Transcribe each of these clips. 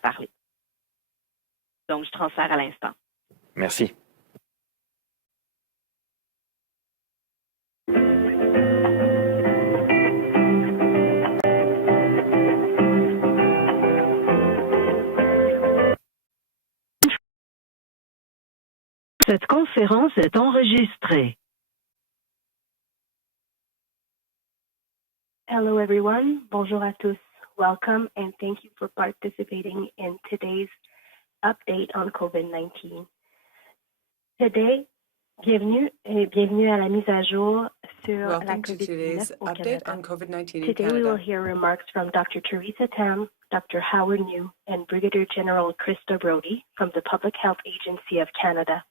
parler. Donc, je transfère à l'instant. Merci. Cette conférence est enregistrée. Hello everyone, bonjour à tous. Welcome and thank you for participating in today's update on COVID-19. Today, bienvenue à la mise à jour sur la COVID-19 au Canada. Today we will hear remarks from Dr. Theresa Tam, Dr. Howard New, and Brigadier General Krista Brody from the Public Health Agency of Canada.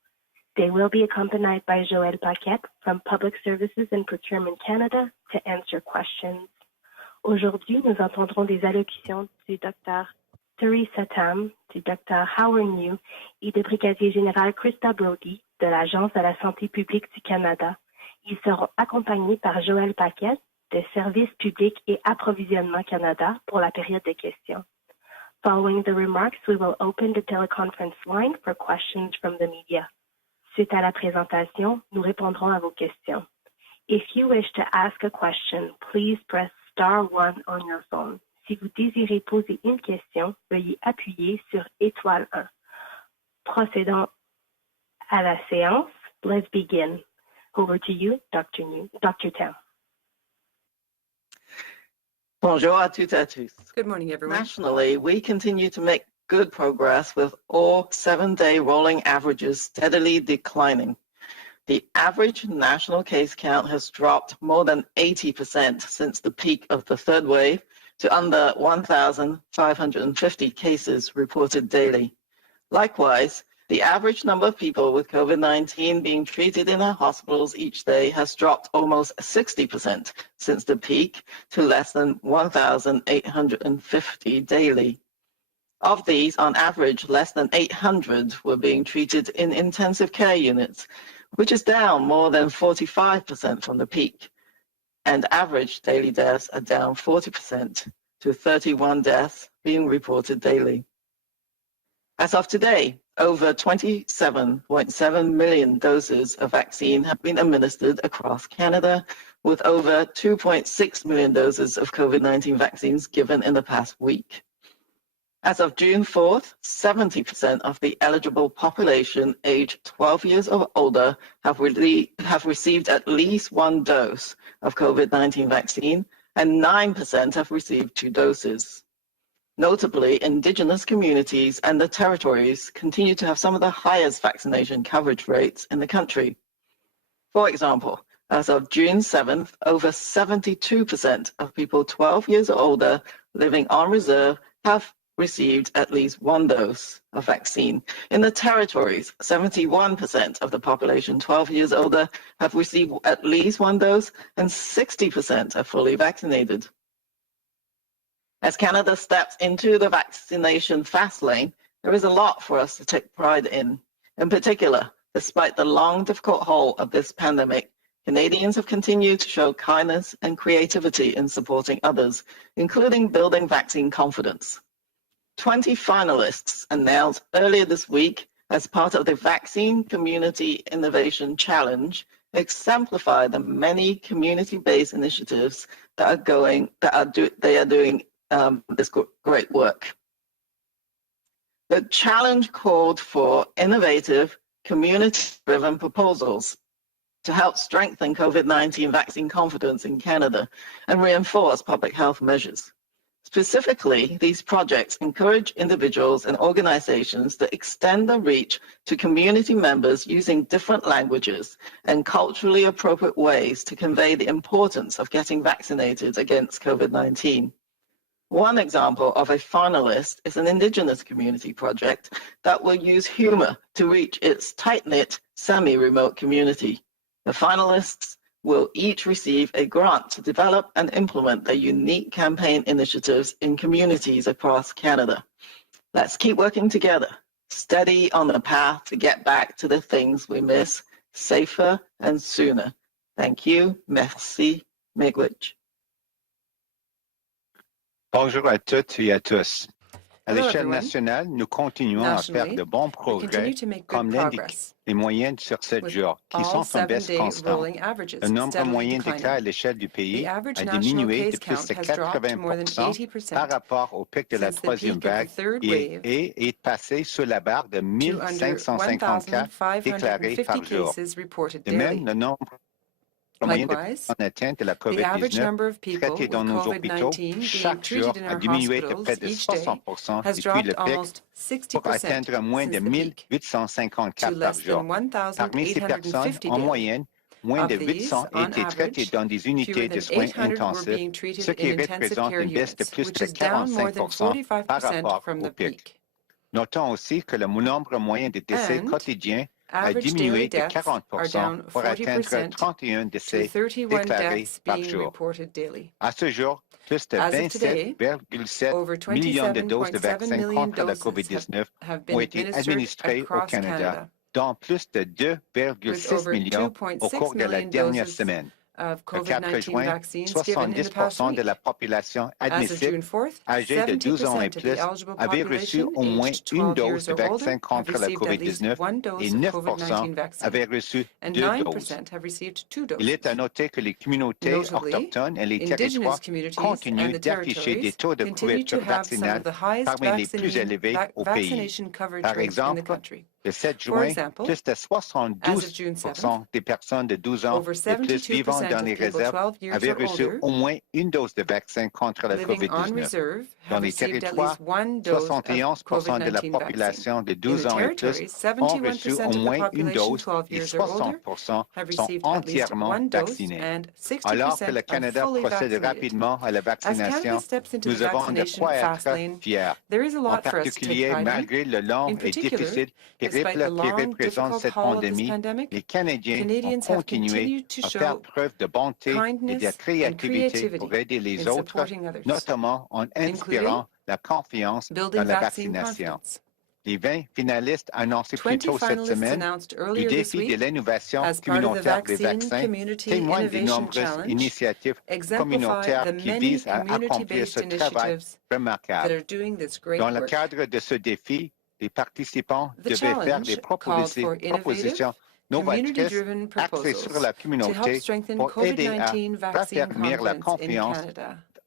They will be accompanied by Joël Paquette from Public Services and Procurement Canada to answer questions. Aujourd'hui, nous entendrons des allocutions du Dr. Theresa Tam, du Dr. Howard New et du Brigadier Général Krista Brody de l'Agence de la santé publique du Canada. Ils seront accompagnés par Joël Paquette de Services publics et Approvisionnement Canada pour la période de questions. Following the remarks, we will open the teleconference line for questions from the media. Suite à la présentation, nous répondrons à vos questions. If you wish to ask a question, please press star 1 on your phone. Si vous désirez poser une question, veuillez appuyer sur étoile 1. Procédons à la séance. Let's begin. Over to you, Dr. Tam. Bonjour à toutes et à tous. Good morning, everyone. Nationally, we continue to make good progress with all 7-day rolling averages steadily declining. The average national case count has dropped more than 80% since the peak of the third wave to under 1,550 cases reported daily. Likewise, the average number of people with COVID-19 being treated in our hospitals each day has dropped almost 60% since the peak to less than 1,850 daily. Of these, on average, less than 800 were being treated in intensive care units, which is down more than 45% from the peak. And average daily deaths are down 40% to 31 deaths being reported daily. As of today, over 27.7 million doses of vaccine have been administered across Canada, with over 2.6 million doses of COVID-19 vaccines given in the past week. As of June 4th, 70% of the eligible population aged 12 years or older have received at least one dose of COVID-19 vaccine, and 9% have received 2 doses. Notably, Indigenous communities and the territories continue to have some of the highest vaccination coverage rates in the country. For example, as of June 7th, over 72% of people 12 years or older living on reserve have received at least one dose of vaccine. In the territories, 71% of the population 12 years older have received at least one dose, and 60% are fully vaccinated. As Canada steps into the vaccination fast lane, there is a lot for us to take pride in. In particular, despite the long, difficult haul of this pandemic, Canadians have continued to show kindness and creativity in supporting others, including building vaccine confidence. 20 finalists announced earlier this week as part of the Vaccine Community Innovation Challenge exemplify the many community-based initiatives that are doing this great work. The challenge called for innovative, community-driven proposals to help strengthen COVID-19 vaccine confidence in Canada and reinforce public health measures. Specifically, these projects encourage individuals and organizations to extend their reach to community members using different languages and culturally appropriate ways to convey the importance of getting vaccinated against COVID-19. One example of a finalist is an Indigenous community project that will use humor to reach its tight-knit, semi-remote community. The finalists will each receive a grant to develop and implement their unique campaign initiatives in communities across Canada. Let's keep working together, steady on the path to get back to the things we miss, safer and sooner. Thank you. Merci. Miigwech. Bonjour à toutes et à tous. À l'échelle nationale, nous continuons à faire de bons progrès, comme l'indiquent les moyennes sur 7 jours, qui sont en baisse constante. Le nombre moyen des cas à l'échelle du pays a diminué de plus de 80% par rapport au pic de la troisième vague et est passé sous la barre de 1550 cas déclarés par jour. De même, le nombre moyen de personnes atteintes de la COVID-19 traitées dans nos hôpitaux chaque jour a diminué de près de 60% depuis le pic pour atteindre moins de 1850 cas par jour. Parmi ces personnes, en moyenne, moins de 800 étaient traitées dans des unités de soins intensifs, ce qui représente une baisse de plus de 45% par rapport au pic. Notons aussi que le nombre moyen de décès quotidiens a diminué de 40% pour atteindre 31 décès déclarés par jour. À ce jour, plus de 27,7 millions de doses de vaccins contre la COVID-19 ont été administrées au Canada, dont plus de 2,6 millions au cours de la dernière semaine. Le 4 juin, 70% de la population admissible âgée de 12 ans et plus avait reçu au moins une dose de vaccin contre la COVID-19 et 9% avaient reçu 2 doses. Il est à noter que les communautés autochtones et les territoires continuent d'afficher des taux de couverture vaccinale parmi les plus élevés au pays. Par exemple, le 7 juin, plus de 72% des personnes de 12 ans et plus vivant dans les réserves avaient reçu au moins une dose de vaccin contre la COVID-19. Dans les territoires, 71% de la population de 12 ans et plus ont reçu au moins une dose et 60% sont entièrement vaccinés. Alors que le Canada procède rapidement à la vaccination, nous avons de quoi être fiers. En particulier, malgré le long et difficile périple qui représente cette pandémie, les Canadiens ont continué à faire preuve de bonté et de créativité pour aider les autres, notamment en inspirant la confiance dans la vaccination. Les 20 finalistes annoncés plus tôt cette semaine du défi de l'innovation communautaire des vaccins témoignent des nombreuses initiatives communautaires qui visent à accomplir ce travail remarquable. Dans le cadre de ce défi, les participants devaient faire des propositions novatrices axées sur la communauté pour aider à raffermir la confiance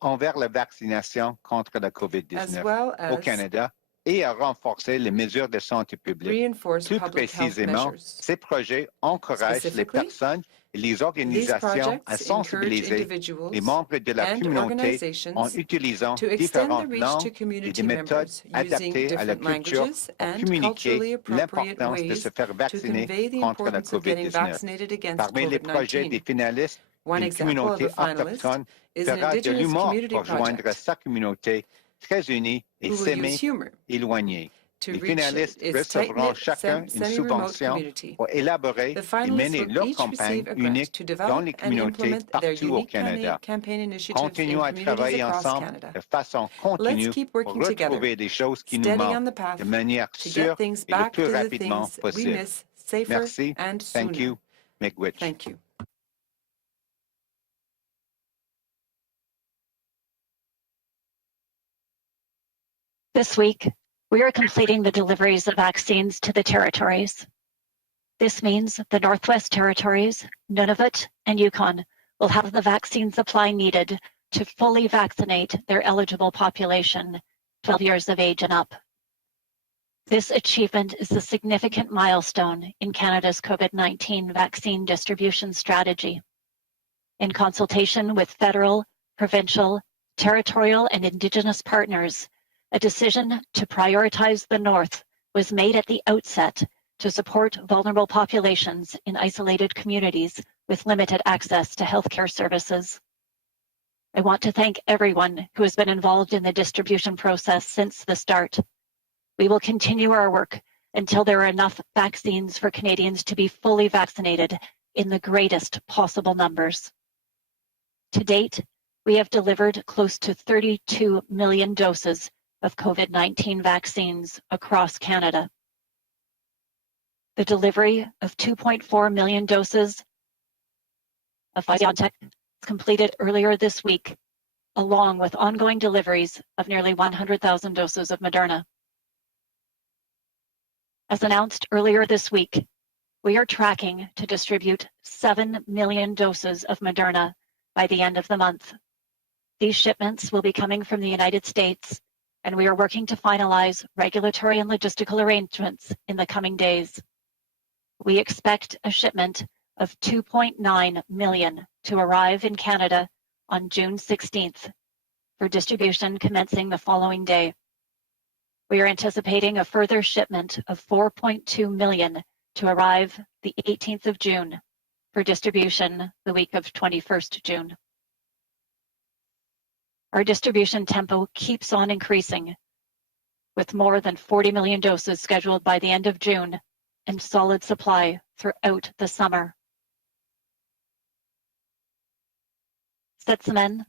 envers la vaccination contre la COVID-19 au Canada et à renforcer les mesures de santé publique. Plus précisément, ces projets encouragent les personnes et les organisations à sensibiliser les membres de la communauté en utilisant différentes langues et des méthodes adaptées à la culture pour communiquer l'importance de se faire vacciner contre la COVID-19. Parmi les projets des finalistes, une communauté autochtone fera de l'humour pour joindre sa communauté très unie et semi-éloignée. Les finalistes recevront chacun une subvention pour élaborer et mener leur campagne unique dans les communautés partout au Canada. Continuons à travailler ensemble de façon continue pour retrouver des choses qui nous manquent de manière sûre et le plus rapidement possible. Merci. Thank you. Miigwech. Thank you. This week, we are completing the deliveries of vaccines to the territories. This means the Northwest Territories, Nunavut, and Yukon will have the vaccine supply needed to fully vaccinate their eligible population, 12 years of age and up. This achievement is a significant milestone in Canada's COVID-19 vaccine distribution strategy. In consultation with federal, provincial, territorial, and Indigenous partners, a decision to prioritize the North was made at the outset to support vulnerable populations in isolated communities with limited access to healthcare services. I want to thank everyone who has been involved in the distribution process since the start. We will continue our work until there are enough vaccines for Canadians to be fully vaccinated in the greatest possible numbers. To date, we have delivered close to 32 million doses of COVID-19 vaccines across Canada. The delivery of 2.4 million doses of Pfizer-BioNTech was completed earlier this week, along with ongoing deliveries of nearly 100,000 doses of Moderna. As announced earlier this week, we are tracking to distribute 7 million doses of Moderna by the end of the month. These shipments will be coming from the United States, and we are working to finalize regulatory and logistical arrangements in the coming days. We expect a shipment of 2.9 million to arrive in Canada on June 16th for distribution commencing the following day. We are anticipating a further shipment of 4.2 million to arrive the 18th of June for distribution the week of 21st June. Our distribution tempo keeps on increasing, with more than 40 million doses scheduled by the end of June and solid supply throughout the summer. Cette semaine,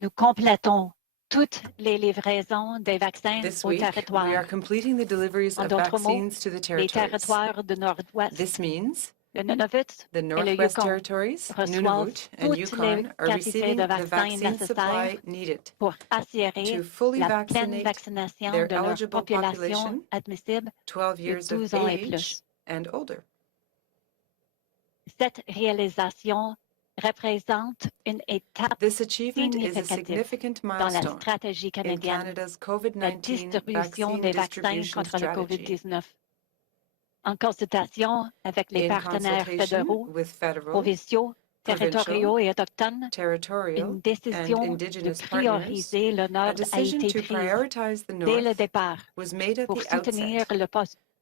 nous complétons toutes les livraisons des vaccins This au week, territoire. we are completing the deliveries En of d'autres mots, vaccines to the les territories. territoires du Nord-Ouest, This means le Nunavut the et le Northwest Yukon Territories, reçoivent Nunavut, and toutes les Yukon are quantités receiving de the vaccins vaccine supply nécessaires needed pour assurer to fully la pleine vaccinate vaccination their de leur eligible population population, admissible 12 de years of 12 ans et age plus. and older. Cette réalisation représente une étape This achievement is a significative significant dans la milestone stratégie in canadienne Canada's de COVID-19 distribution vaccine des vaccins distribution contre le strategy. COVID-19. En consultation avec les In partenaires consultation fédéraux, with federal, provinciaux, territoriaux et autochtones, territorial, une and décision de Indigenous partners, prioriser le a Nord a decision été to prise prioritize the dès le North départ was made at pour the soutenir outset la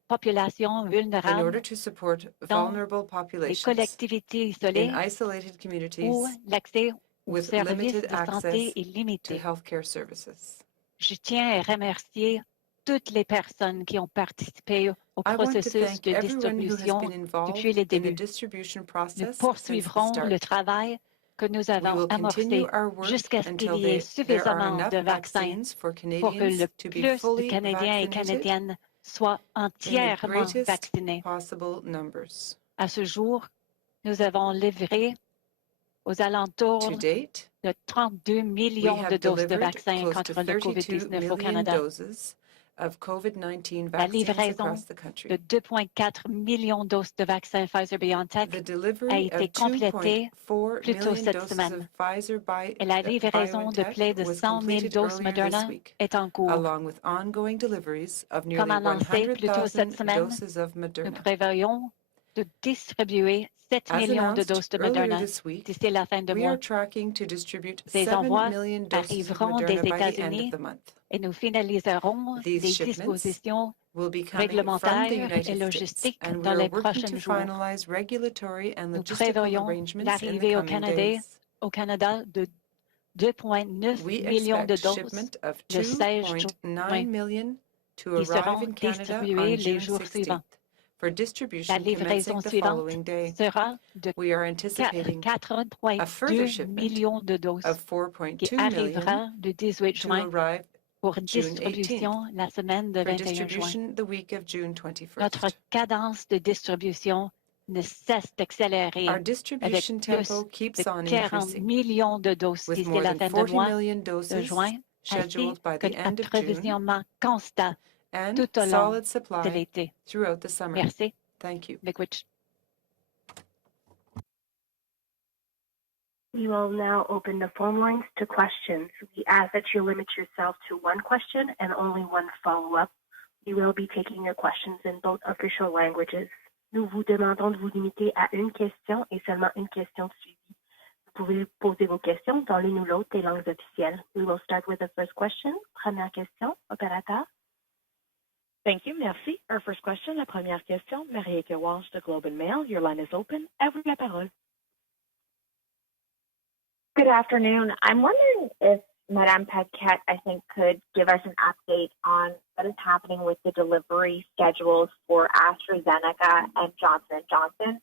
population in vulnérable order to support dans vulnerable les populations collectivités in isolées isolated où communities l'accès aux with services limited de access santé est to limité. healthcare services. Je tiens à remercier toutes les personnes qui ont participé au I want to processus thank de everyone who has distribution been involved depuis les in the débuts. distribution Nous process since the poursuivrons le start. travail que nous We avons will continue amorcé our work jusqu'à ce qu'il until y ait there are suffisamment enough de vaccins vaccines for pour que le Canadians to be plus de fully Canadiens et vaccinated Canadiennes soient in the entièrement greatest vaccinés. possible numbers. À ce jour, nous avons livré aux alentours To date, de 32 we millions de have doses de delivered vaccins close to contre le 32 COVID-19 au million Canada. doses of COVID-19 La vaccines livraison across the de country. 2,4 millions de doses de vaccins Pfizer-BioNTech The a delivery été of complétée 2.4 plus tôt million cette doses semaine of Pfizer et la livraison de BioNTech près de was 100 000 completed doses earlier this Moderna week, est en cours. along with ongoing deliveries of Comme nearly annoncé plus tôt cette 100,000 semaine, doses of nous Moderna. prévoyons de distribuer 7 As millions de announced doses de earlier Moderna this week, d'ici la fin de we are mois. tracking to distribute Ces 7 envois million doses of arriveront des Moderna by the end of États-Unis the month. et nous finaliserons These les shipments dispositions will be coming from the réglementaires et United States, logistiques and we dans are les working prochains to jours. finalize regulatory and Nous logistical prévoyons arrangements in the l'arrivée coming days. au Canada de 2,9 We millions de expect doses shipment of le 16 2.9 juin million to qui arrive seront in Canada distribués on les June jours suivants. 16th for La distribution livraison commencing the suivante following day. sera de We are anticipating a further 4,2 shipment millions de doses of qui 4.2 arrivera million le 18 to juin arrive pour June 18th distribution la semaine de for 21 juin. distribution the week of June Notre 21st. cadence de distribution ne cesse d'accélérer Our avec distribution plus tempo de keeps on 40 increasing, millions de doses with d'ici more la than fin de 40 mois million de doses juin, ainsi scheduled by the qu'un end of June, approvisionnement constant and tout au long solid de supply l'été. throughout the summer. Merci. Thank you. Liquid. We will now open the phone lines to questions. We ask that you limit yourself to one question and only one follow-up. We will be taking your questions in both official languages. Nous vous demandons de vous limiter à une question et seulement une question suivie. Vous pouvez poser vos questions dans l'une ou l'autre des langues officielles. We will start with the first question. Première question, opérateur. Thank you. Merci. Our first question, la première question, Marieke Walsh de Globe and Mail. Your line is open. À vous la parole. Good afternoon. I'm wondering if Madame Paquette, I think, could give us an update on what is happening with the delivery schedules for AstraZeneca and Johnson & Johnson.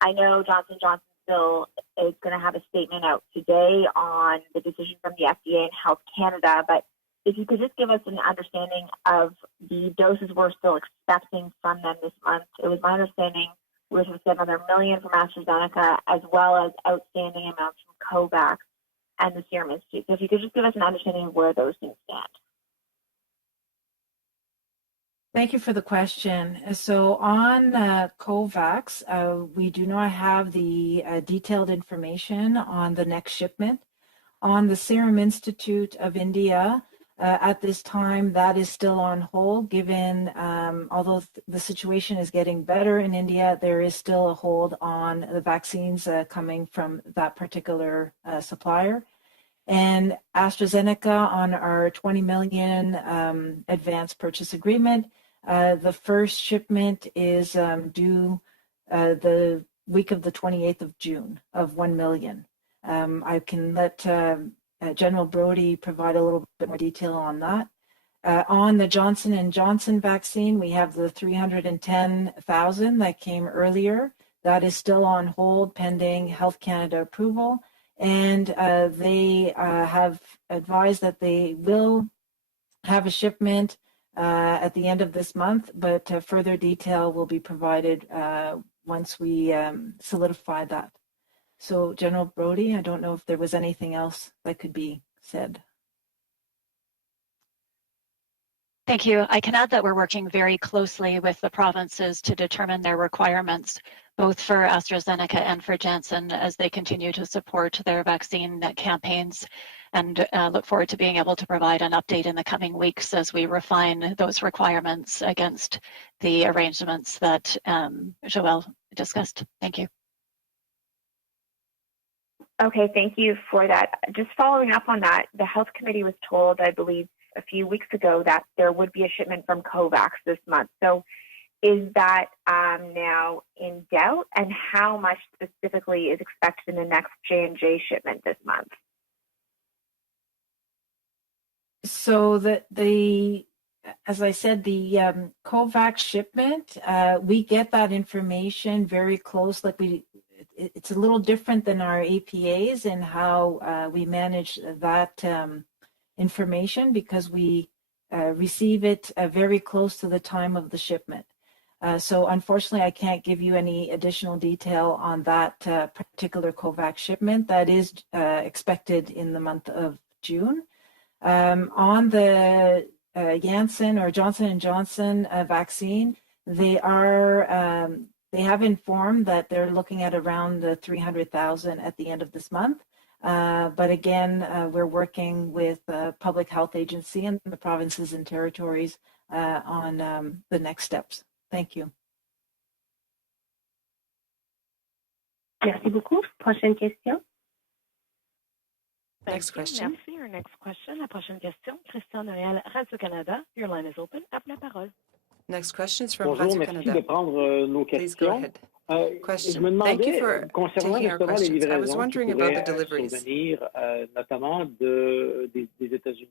I know Johnson & Johnson still is going to have a statement out today on the decision from the FDA and Health Canada, but if you could just give us an understanding of the doses we're still expecting from them this month. It was my understanding we're supposed to get another 1 million from AstraZeneca as well as outstanding amounts from COVAX. and the Serum Institute. So if you could just give us an understanding of where those things stand. Thank you for the question. So on COVAX, we do not have the detailed information on the next shipment. On the Serum Institute of India, at this time, that is still on hold, given, although the situation is getting better in India, there is still a hold on the vaccines coming from that particular supplier. And AstraZeneca, on our 20 million advance purchase agreement, the first shipment is due the week of the 28th of June of 1 million. I can let General Brody provide a little bit more detail on that. On the Johnson & Johnson vaccine, we have the 310,000 that came earlier. That is still on hold pending Health Canada approval. And they have advised that they will have a shipment at the end of this month, but further detail will be provided once we solidify that. So General Brody, I don't know if there was anything else that could be said. Thank you. I can add that we're working very closely with the provinces to determine their requirements, both for AstraZeneca and for Janssen, as they continue to support their vaccine campaigns, and look forward to being able to provide an update in the coming weeks as we refine those requirements against the arrangements that Joelle discussed. Thank you. Okay, thank you for that. Just following up on that, the Health Committee was told, I believe, a few weeks ago that there would be a shipment from COVAX this month. So is that now in doubt, and how much specifically is expected in the next J&J shipment this month? So as I said, the COVAX shipment, we get that information very close. It's a little different than our APAs in how we manage that information, because we receive it very close to the time of the shipment. So unfortunately, I can't give you any additional detail on that particular COVAX shipment. That is expected in the month of June. On the Janssen or Johnson & Johnson vaccine, they have informed that they're looking at around 300,000 at the end of this month. But again, we're working with the Public Health Agency and the provinces and territories on the next steps. Thank you. Merci beaucoup. Prochaine question. Next question. Merci. Our next question. La prochaine question. Christian Noël, Radio-Canada. Your line is open. À la parole. Next question is from Bonjour, Radio-Canada. merci de prendre nos Please go questions. ahead. Je me Thank you demandais, for concernant taking our justement les questions. I was livraisons qui wondering about the pourraient deliveries. survenir, notamment des États-Unis.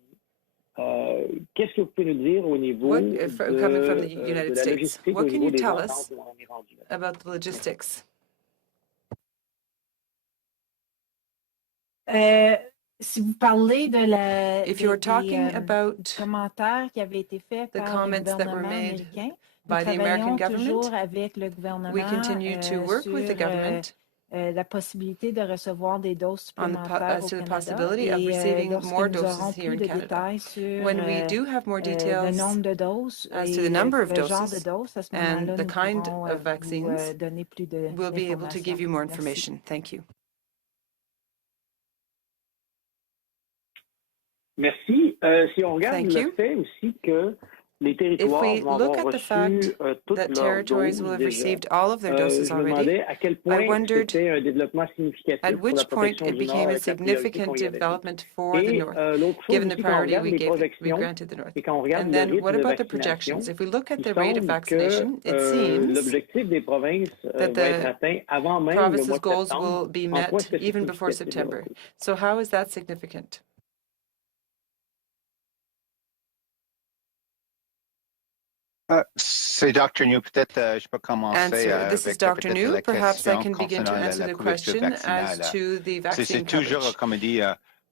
Qu'est-ce que vous pouvez nous dire au niveau Coming from the de United la States, logistique, what au can niveau you des tell ententes us où on est rendu là? about the logistics? Si vous parlez de If you're talking about commentaires qui avaient été faits the par le comments that were gouvernement made américain, by the American toujours government, avec le gouvernement we continue to work with the government la possibilité de recevoir des doses supplémentaires as to the possibility of receiving more doses here in Canada. When we do have more details le nombre de doses as to the number of le genre de doses doses, à ce and moment-là, the nous kind pourrons of vaccines, vous donner plus de we'll be able to give you more Merci. information. Thank you. Merci. Si on regarde Thank le you. fait aussi que les If territoires we vont look avoir at the reçu fact toutes that leurs territories doses will have déjà, received all of their doses je me already, demandais à quel I point wondered c'était un développement significatif at pour la which point protection it du Nord became a avec la priorité qu'on significant y avait donnée. development for the Et North, l'autre chose given the aussi, quand on priority regarde les we projections, granted the North. et quand on regarde And le then rythme what de about the vaccination, projections? If we look at il the rate of semble vaccination, que it seems l'objectif des provinces that va être the atteint avant même le province's mois de goals septembre. will be En quoi met est-ce que c'est even before significatif de September. votre côté? So how is that significant? C'est Dr. New. Peut-être je peux commencer This is avec Dr. peut-être New. la Perhaps I question can begin to concernant answer la the couverture question as vaccinale. to the C'est vaccine toujours, coverage. comme on dit,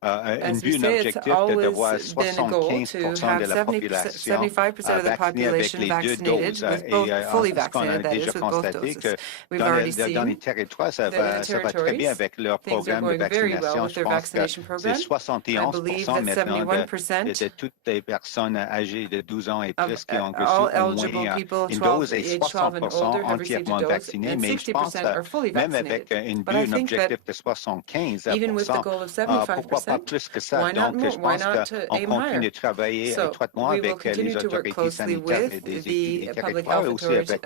une vue, un objectif de voir 75% de la population vaccinée avec les 2 doses. Et ce qu'on a déjà constaté que dans les territoires, ça va très bien avec leur programme de vaccination. Je pense que c'est 71% maintenant de toutes les personnes âgées de 12 ans et plus qui ont reçu au moins une dose et 60% entièrement vaccinés. Mais je pense même avec une vue, un objectif de 75%, pourquoi pas plus que ça? Donc, je pense qu'on continue de travailler étroitement avec les autorités sanitaires des territoires et aussi avec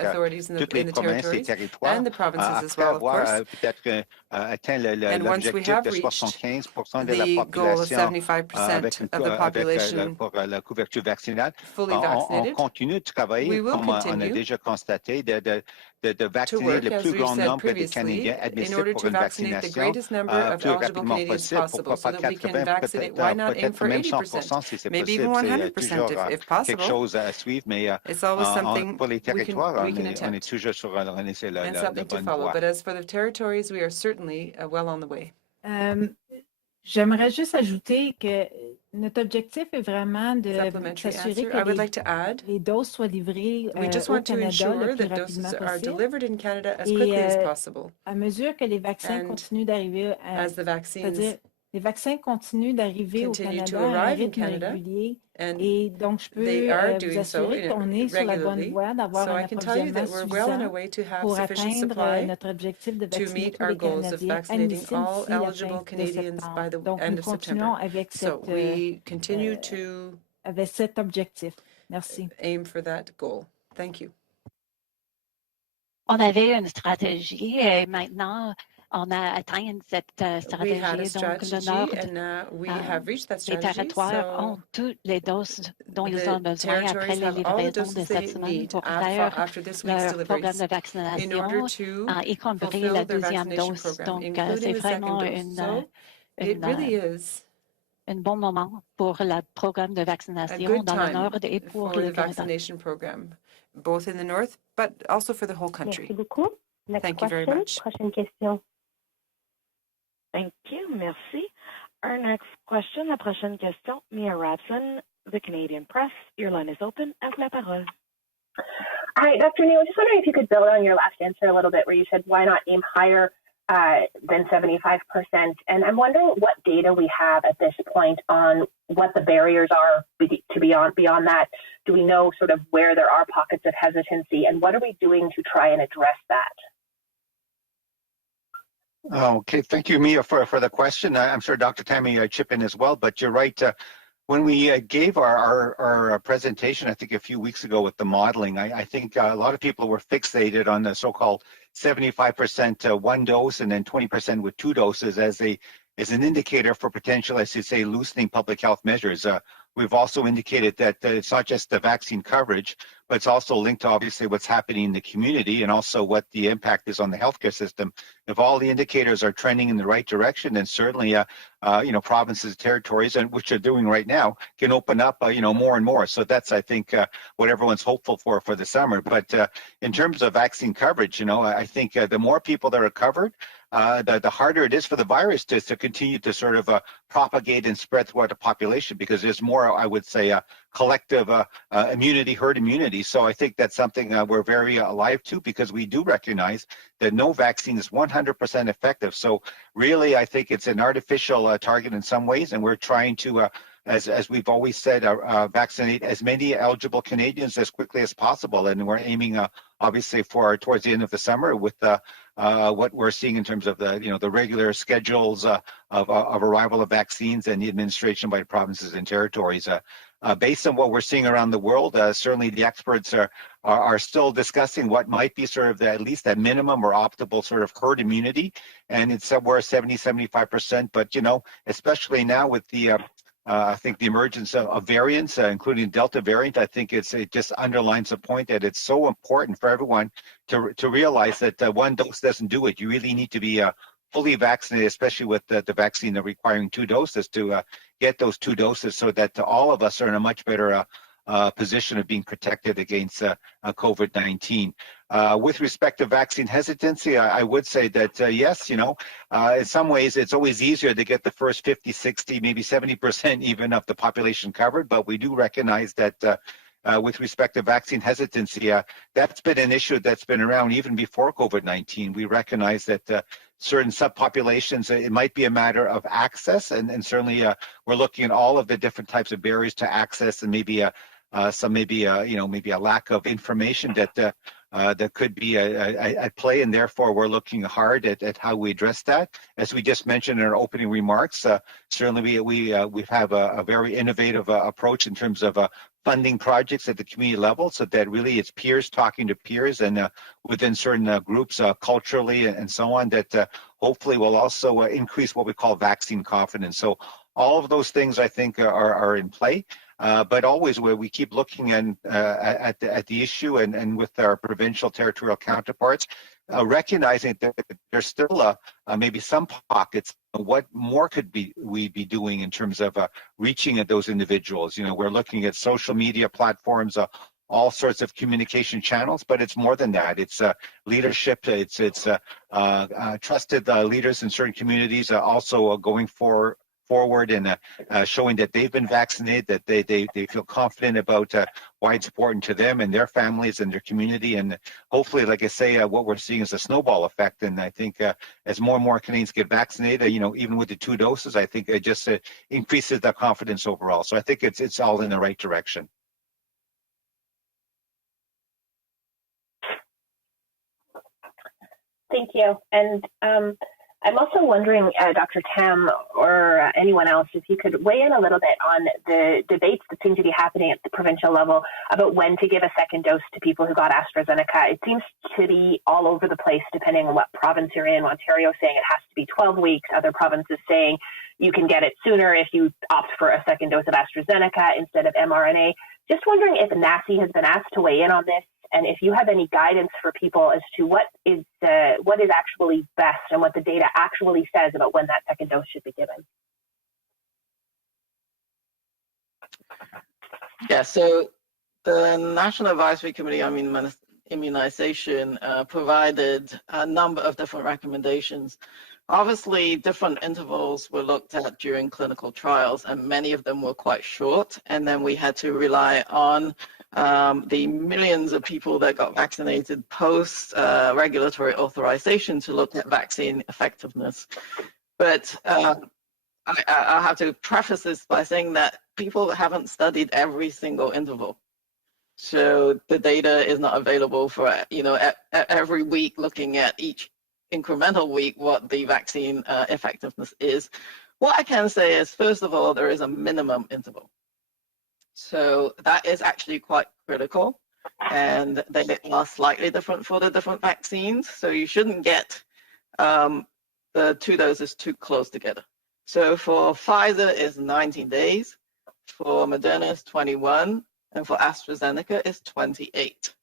toutes les provinces et territoires après avoir peut-être atteint l'objectif de 75% de la population pour la couverture vaccinale. On continue de travailler, comme on a déjà constaté, de vacciner le plus grand nombre de Canadiens admissibles pour une vaccination plus rapidement possible. Pourquoi pas 80%, peut-être même 100% si c'est possible. C'est toujours quelque chose à suivre, mais pour les territoires, on est toujours sur la bonne voie. But as for the territories, we are certainly well on the way. J'aimerais juste ajouter que notre objectif est vraiment de s'assurer que les doses soient livrées au Canada le plus rapidement possible. Et à mesure que les vaccins continuent d'arriver, c'est-à-dire les vaccins continuent d'arriver au Canada à un rythme régulier. Et donc, je peux vous assurer qu'on est sur la bonne voie d'avoir un approvisionnement suffisant pour atteindre notre objectif de vacciner tous les Canadiens admissibles d'ici la fin de septembre. Donc, nous continuons avec cet objectif. Merci. Aim for that goal. Thank you. On avait une stratégie et maintenant, on a atteint cette stratégie. Donc, le Nord, les territoires ont toutes les doses dont ils ont besoin après les livraisons de cette semaine pour faire leur programme de vaccination, y compris la deuxième dose. Donc, c'est vraiment un bon moment pour le programme de vaccination dans le Nord et pour le Canada. Both in the North, but also for the whole country. Merci beaucoup. Thank you very much. Prochaine question. Thank you. Merci. Our next question, la prochaine question, Mia Rabson, the Canadian Press. Your line is open. À vous la parole. Hi, Dr. Neal. Just wondering if you could build on your last answer a little bit where you said, why not aim higher than 75%? And I'm wondering what data we have at this point on what the barriers are to beyond that. Do we know sort of where there are pockets of hesitancy, and what are we doing to try and address that? Okay, thank you, Mia, for the question. I'm sure Dr. Tammy chip in as well, but you're right. When we gave our presentation, I think a few weeks ago with the modeling, I think a lot of people were fixated on the so-called 75% one dose and then 20% with 2 doses as an indicator for potential, I should say, loosening public health measures. We've also indicated that it's not just the vaccine coverage, but it's also linked to obviously what's happening in the community and also what the impact is on the healthcare system. If all the indicators are trending in the right direction, then certainly, provinces, territories, and which are doing right now, can open up, more and more. So that's, I think, what everyone's hopeful for the summer. But in terms of vaccine coverage, I think the more people that are covered, the harder it is for the virus to continue to sort of propagate and spread throughout the population, because there's more, I would say, collective immunity, herd immunity. So I think that's something we're very alive to, because we do recognize that no vaccine is 100% effective. So really, I think it's an artificial target in some ways, and we're trying to, as we've always said, vaccinate as many eligible Canadians as quickly as possible. And we're aiming, obviously, towards the end of the summer with what we're seeing in terms of the regular schedules of arrival of vaccines and the administration by provinces and territories. Based on what we're seeing around the world, certainly the experts are still discussing what might be sort of at least that minimum or optimal sort of herd immunity, and it's somewhere 70-75%. But especially now with the I think the emergence of variants, including Delta variant, I think it just underlines the point that it's so important for everyone to realize that one dose doesn't do it. You really need to be fully vaccinated, especially with the vaccine requiring 2 doses, to get those 2 doses so that all of us are in a much better position of being protected against COVID-19. With respect to vaccine hesitancy, I would say that yes, in some ways it's always easier to get the first 50, 60, maybe 70% even of the population covered, but we do recognize that with respect to vaccine hesitancy, that's been an issue that's been around even before COVID-19. We recognize that certain subpopulations, it might be a matter of access, and certainly we're looking at all of the different types of barriers to access, and maybe maybe a lack of information that could be at play, and therefore we're looking hard at how we address that. As we just mentioned in our opening remarks, certainly we have a very innovative approach in terms of funding projects at the community level, so that really it's peers talking to peers, and within certain groups culturally and so on, that hopefully will also increase what we call vaccine confidence. So all of those things I think are in play. But always where we keep looking at the issue and with our provincial territorial counterparts, recognizing that there's still maybe some pockets. What more could we be doing in terms of reaching at those individuals? We're looking at social media platforms, all sorts of communication channels, but it's more than that. It's leadership. It's trusted leaders in certain communities also going forward and showing that they've been vaccinated, that they feel confident about why it's important to them and their families and their community. And hopefully, like I say, what we're seeing is a snowball effect. And I think as more and more Canadians get vaccinated, even with the 2 doses, I think it just increases the confidence overall. So I think it's all in the right direction. Thank you. And I'm also wondering, Dr. Tam or anyone else, if you could weigh in a little bit on the debates that seem to be happening at the provincial level about when to give a second dose to people who got AstraZeneca. It seems to be all over the place depending on what province you're in. Ontario saying it has to be 12 weeks, other provinces saying you can get it sooner if you opt for a second dose of AstraZeneca instead of mRNA. Just wondering if NACI has been asked to weigh in on this, and if you have any guidance for people as to what is actually best and what the data actually says about when that second dose should be given. Yeah, so the National Advisory Committee on Immunization provided a number of different recommendations. Obviously, different intervals were looked at during clinical trials, and many of them were quite short. And then we had to rely on the millions of people that got vaccinated post regulatory authorization to look at vaccine effectiveness. But I have to preface this by saying that people haven't studied every single interval. So the data is not available for, every week looking at each incremental week what the vaccine effectiveness is. What I can say is, first of all, there is a minimum interval. So that is actually quite critical, and they are slightly different for the different vaccines. So you shouldn't get the 2 doses too close together. So for Pfizer it's 19 days, for Moderna it's 21, and for AstraZeneca it's 28.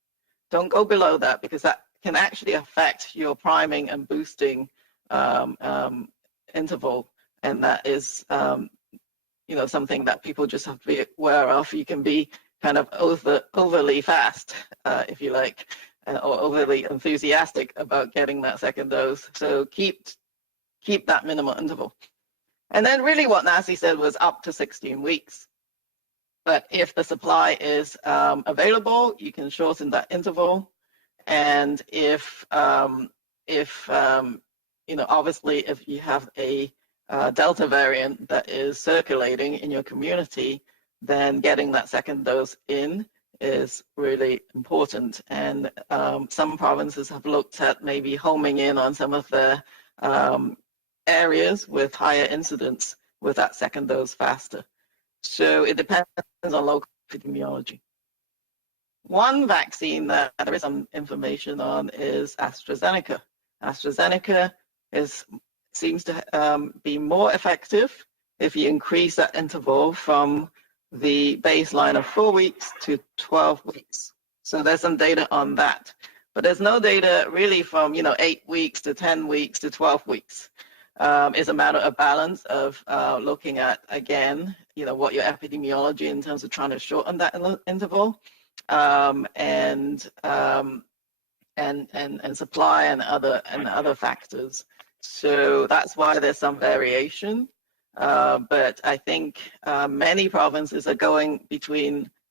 Don't go below that, because that can actually affect your priming and boosting interval, and that is something that people just have to be aware of. You can be kind of overly fast, if you like, or overly enthusiastic about getting that second dose. So keep that minimal interval. And then really what NACI said was up to 16 weeks. But if the supply is available, you can shorten that interval. And if obviously if you have a Delta variant that is circulating in your community, then getting that second dose in is really important. And some provinces have looked at maybe homing in on some of the areas with higher incidence with that second dose faster. So it depends on local epidemiology. One vaccine that there is some information on is AstraZeneca. AstraZeneca seems to be more effective if you increase that interval from the baseline of 4 weeks to 12 weeks. So there's some data on that. But there's no data really from 8 weeks to 10 weeks to 12 weeks. It's a matter of balance of looking at, again, what your epidemiology in terms of trying to shorten that interval. And and supply and other factors. So that's why there's some variation. But I think many provinces are going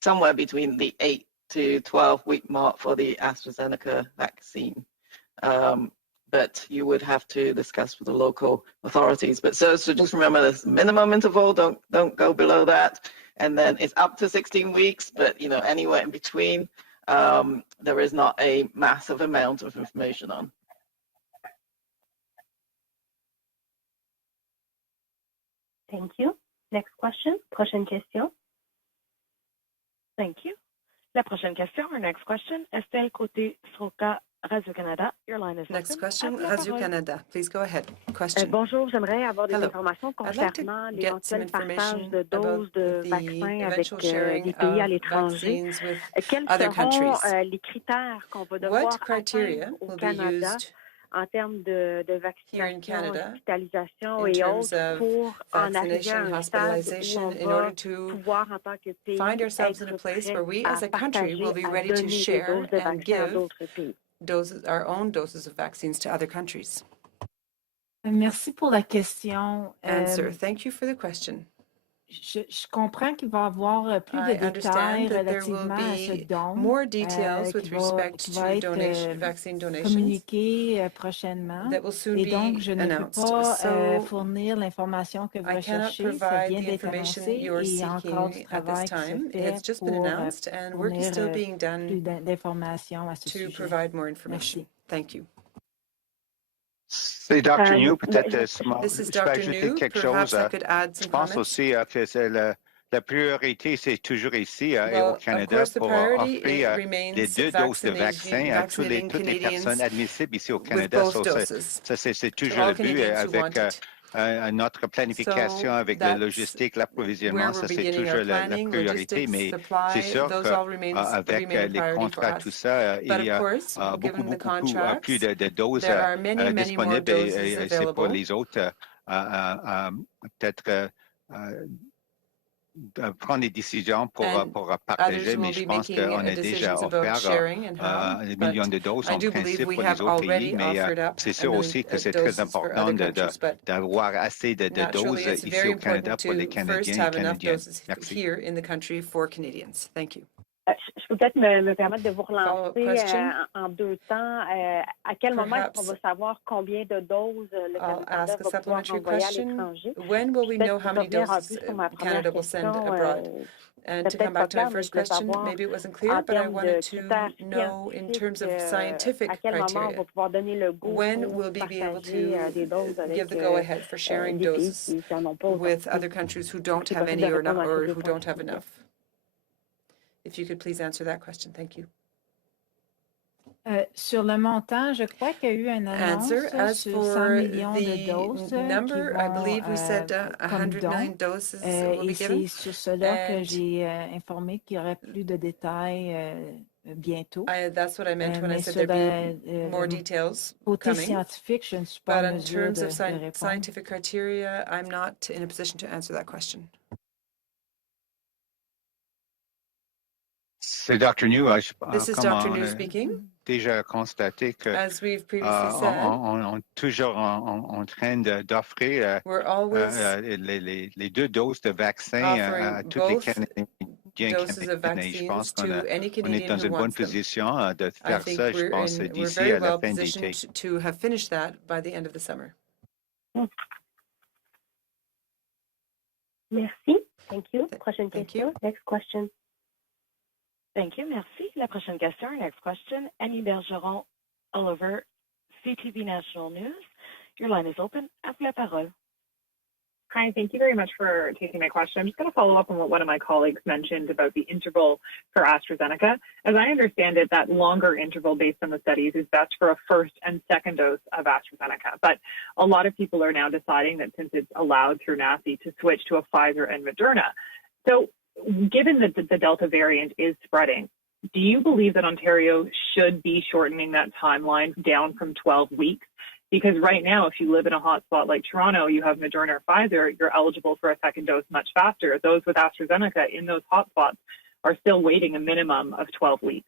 somewhere between the 8 to 12 week mark for the AstraZeneca vaccine. But you would have to discuss with the local authorities. But so just remember this minimum interval, don't go below that. And then it's up to 16 weeks, but anywhere in between, there is not a massive amount of information on. Thank you. Next question. Prochaine question. Thank you. La prochaine question, our next question, Estelle Côté-Sroka, Radio-Canada. Your line is next open. question, Radio-Canada. Please go ahead. Question. Bonjour, j'aimerais avoir des Hello. informations I'd like concernant to l'éventuel get some partage information de doses de about the vaccins avec eventual sharing des pays à of l'étranger. vaccines with Quels other seront countries. les critères qu'on va What devoir criteria atteindre au will be Canada used en termes de here in vaccination, Canada hospitalisation in et terms autres of pour en arriver à vaccination, un stade où hospitalization, on in va order to pouvoir en tant que pays find ourselves in a être place prêt where we à as a country will partager, be à ready to donner des share doses de and vaccins à give d'autres pays? our own doses of vaccines to other countries. Merci pour la question. Answer. Thank you for the question. Je comprends qu'il va y avoir plus de I détails understand that there will relativement à ce be don more details with respect qui va to être vaccine donations communiqué prochainement. that will soon Et donc, be je ne peux announced. pas So fournir l'information que vous I cannot recherchez. Ça provide vient the d'être information annoncé you're et il y a encore du seeking at this travail qui se time. fait It's just been pour announced and work is fournir still being done plus d'informations à ce to sujet. provide more information. Merci. Thank you. C'est Dr. New, peut-être This is je peux Dr. ajouter New. quelque Perhaps chose. I could add Je some pense comments. aussi que c'est la priorité, c'est toujours ici et au Well, of Canada course, the pour priority offrir remains les 2 doses de vaccin à toutes les vaccinating personnes Canadians admissibles ici au with Canada. both doses. Ça, c'est To toujours all le but Canadians who avec want it. notre planification, So avec la that's logistique, l'approvisionnement, where we're ça c'est beginning toujours our la planning, priorité. logistics, Mais c'est supply, sûr those all remain qu'avec a les priority for contrats, tout us. ça, But il y of a course, given the contracts, plus de doses there are many more disponibles doses et c'est pour available. les autres peut-être prendre des décisions pour partager, mais je pense qu'on a déjà offert des millions de doses en principe pour les autres pays, mais c'est sûr aussi que c'est très important d'avoir assez de doses ici au Canada pour les Canadiens et Canadiennes. Merci. Here in the country for Canadians. Thank you. Je peux peut-être me permettre de vous relancer en deux temps. À quel moment est-ce qu'on va savoir combien de doses le Canada va pouvoir envoyer à l'étranger? When will we know how many doses Canada will send abroad? And to come back to my first question, maybe it wasn't clear, but I wanted to know in terms of scientific criteria, when will we be able to give the go-ahead for sharing doses with other countries who don't have any or who don't have enough? If you could please answer that question. Thank you. Sur le montant, je crois qu'il y a eu une annonce sur 100 millions de doses number, I believe we said 100 million doses will be given. Et c'est sur cela que j'ai informé qu'il y aurait plus de détails bientôt. That's what I meant when I said there'd be more details côté coming. Scientifique, je ne suis pas But en in mesure terms of répondre. scientific criteria, I'm not in a position to answer that question. C'est Dr. New. This is Dr. New speaking. Déjà constaté que as we've previously said, on toujours en train d'offrir les 2 doses de vaccin à tous les Canadiens. Je pense qu'on est dans une bonne position de faire ça, je pense, d'ici à la fin de l'été. To have finished that by the end of the summer. Merci. Thank you. Prochaine question. Next question. Thank you. Merci. La prochaine question, next question. Annie Bergeron, all over CTV National News. Your line is open. À vous la parole. Hi, thank you very much for taking my question. I'm just going to follow up on what one of my colleagues mentioned about the interval for AstraZeneca. As I understand it, that longer interval based on the studies is best for a first and second dose of AstraZeneca. But a lot of people are now deciding that since it's allowed through NACI to switch to a Pfizer and Moderna. So given that the Delta variant is spreading, do you believe that Ontario should be shortening that timeline down from 12 weeks? Because right now, if you live in a hotspot like Toronto, you have Moderna or Pfizer, you're eligible for a second dose much faster. Those with AstraZeneca in those hotspots are still waiting a minimum of 12 weeks.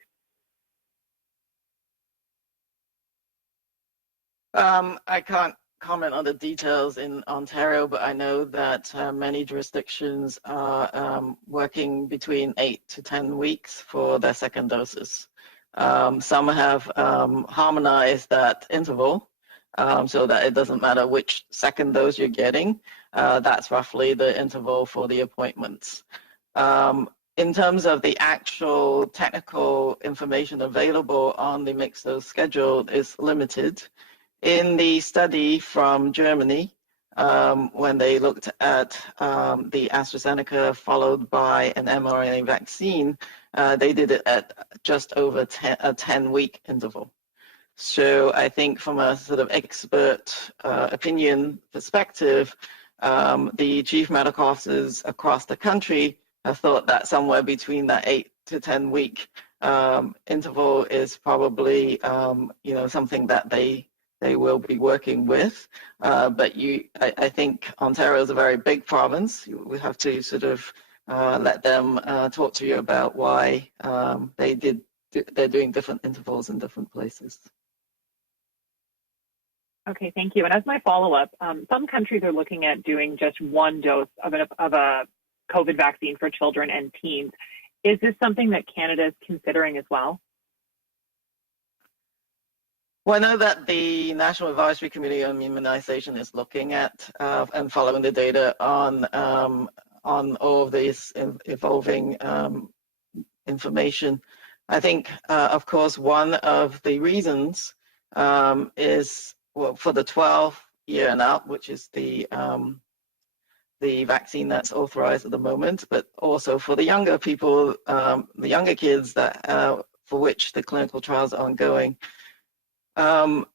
I can't comment on the details in Ontario, but I know that many jurisdictions are working between 8 to 10 weeks for their second doses. Some have harmonized that interval so that it doesn't matter which second dose you're getting. That's roughly the interval for the appointments. In terms of the actual technical information available on the mixed dose schedule is limited. In the study from Germany, when they looked at the AstraZeneca followed by an mRNA vaccine, they did it at just over a 10-week interval. So I think from a sort of expert opinion perspective, the chief medical officers across the country have thought that somewhere between that 8 to 10 week interval is probably something that they will be working with. But I think Ontario is a very big province. We have to sort of let them talk to you about why they're doing different intervals in different places. Okay, thank you. And as my follow-up, some countries are looking at doing just one dose of a COVID vaccine for children and teens. Is this something that Canada is considering as well? Well, I know that the National Advisory Committee on Immunization is looking at and following the data on all of this evolving information. I think, of course, one of the reasons is for the 12-year and up, which is the vaccine that's authorized at the moment, but also for the younger people, the younger kids that for which the clinical trials are ongoing. So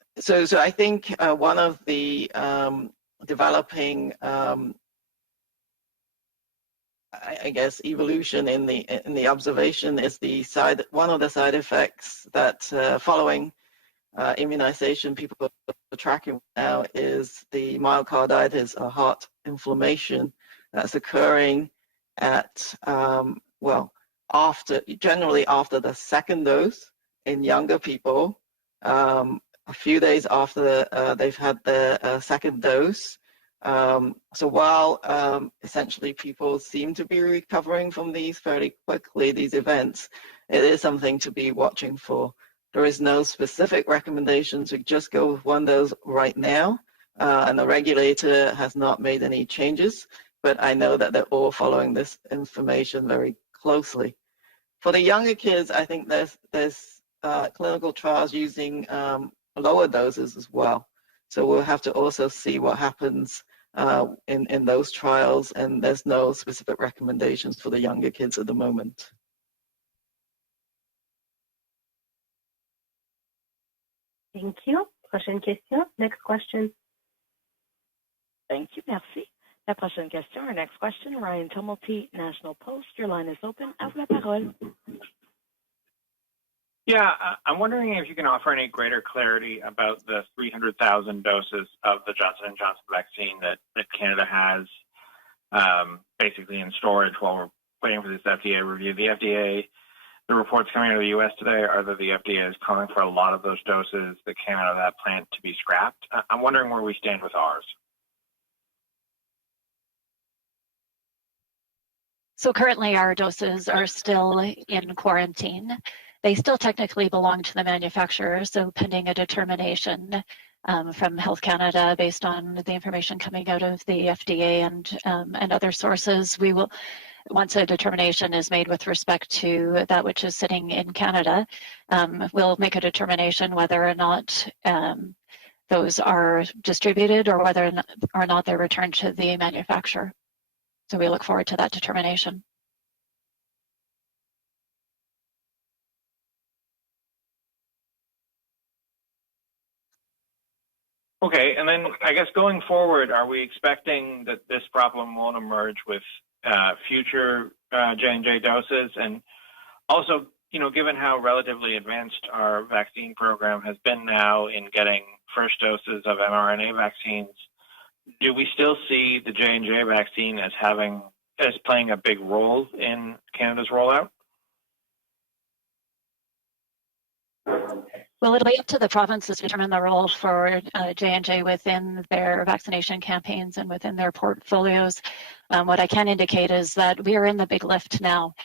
I think one of the developing, I guess, evolution in the observation is one of the side effects that following immunization people are tracking now is the myocarditis or heart inflammation that's occurring at generally after the second dose in younger people, a few days after they've had their second dose. So while essentially people seem to be recovering from these fairly quickly, these events, it is something to be watching for. There is no specific recommendation to just go with one dose right now, and the regulator has not made any changes, but I know that they're all following this information very closely. For the younger kids, I think there's clinical trials using lower doses as well. So we'll have to also see what happens in those trials, and there's no specific recommendations for the younger kids at the moment. Thank you. Prochaine question. Next question. Thank you. Merci. La prochaine question, our next question, Ryan Tumulty, National Post. Your line is open. À vous la parole. Yeah, I'm wondering if you can offer any greater clarity about the 300,000 doses of the Johnson & Johnson vaccine that Canada has basically in storage while we're waiting for this FDA review. The reports coming out of the U.S. today are that the FDA is calling for a lot of those doses that came out of that plant to be scrapped. I'm wondering where we stand with ours. So currently our doses are still in quarantine. They still technically belong to the manufacturer, so pending a determination from Health Canada based on the information coming out of the FDA and other sources, we will, once a determination is made with respect to that which is sitting in Canada, we'll make a determination whether or not those are distributed or whether or not they're returned to the manufacturer. So we look forward to that determination. Okay, and then I guess going forward, are we expecting that this problem won't emerge with future J&J doses? And also, given how relatively advanced our vaccine program has been now in getting first doses of mRNA vaccines, do we still see the J&J vaccine as playing a big role in Canada's rollout? Well, it'll be up to the provinces to determine the role for J&J within their vaccination campaigns and within their portfolios. What I can indicate is that we are in the big lift now.